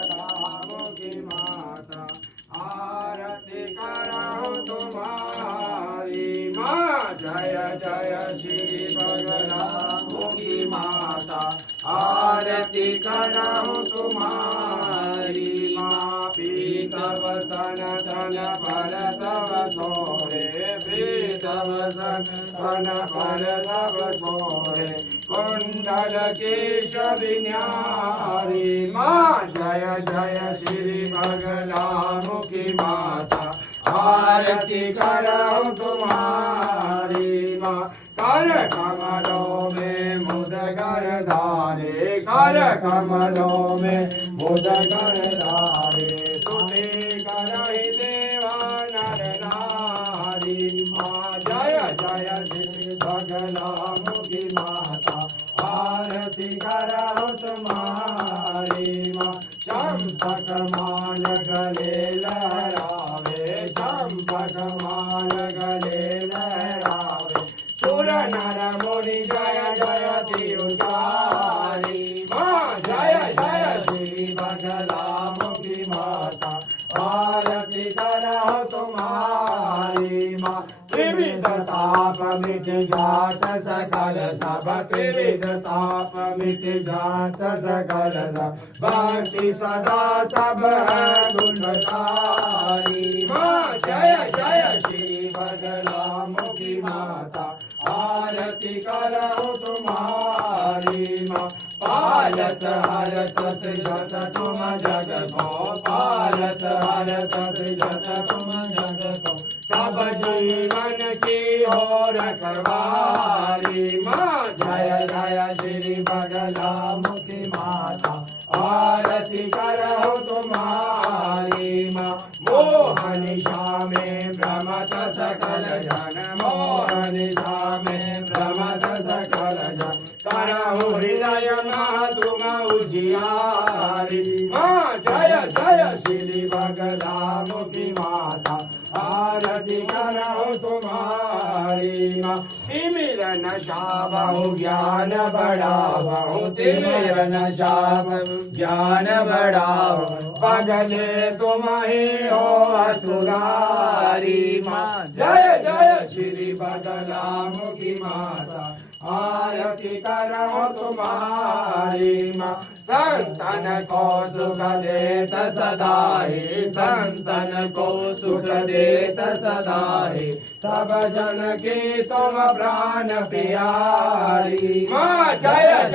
मुखी माता आरती करो तुम्हारी माँ। जय जय श्री बगलामुखी माता आरती करो तुम्हारी माँ। पीतव सन तन पर तव सोहे पीतव सन तन पर तव सोहे कुंडल केशविन्यारी माँ। जय जय श्री बगलामुखी माता आरती करो तुम्हारी माँ। कर कमलों में मुदगर धारे कर कमलों में मुदगर धारे सुने करहि देवा नर नारी माँ। जय जय श्री बगलामुखी माता आरती करो तुम्हारी माँ। चंपक माल गले लहरावे चंपक माल गले लहरावे सुर नर मुनि जय जयति उचारी माँ। जय जय श्री बगलामुखी माता आरती करो तुम्हारी माँ। त्रिविध ताप मिट जात सकल सब त्रिविध ताप मिट जात सकल सब भक्ति सदा सब है गुणकारी माँ। जय जय श्री बगलामुखी माता आरती करो तुम्हारी माँ। पालत हरत सृजत तुम जग को पालत हरत सृजत तुम जग को सब जीवन की हो रखवारी माँ। जय जय श्री बगलामुखी माता आरती करो तुम्हारी माँ। मोहनिशा में भ्रमत सकल जन मोहनिशा में भ्रमत सकल जन करहु हृदय मह तुम उजियारी माँ। जय जय श्री बगलामुखी माता आरती करो तुम्हारी माँ। तिमिर नशा बहु ज्ञान बढ़ावहु तिमिर नशा बहु ज्ञान बढ़ाओ पगले तुम ही हो असुरारी माँ। जय जय श्री बगलामुखी माता आरती करो तुम्हारी माँ। संतन को सुख देत सदाहि संतन को सुख देत सदाहि सब जन की तुम प्राण प्यारी माँ। जय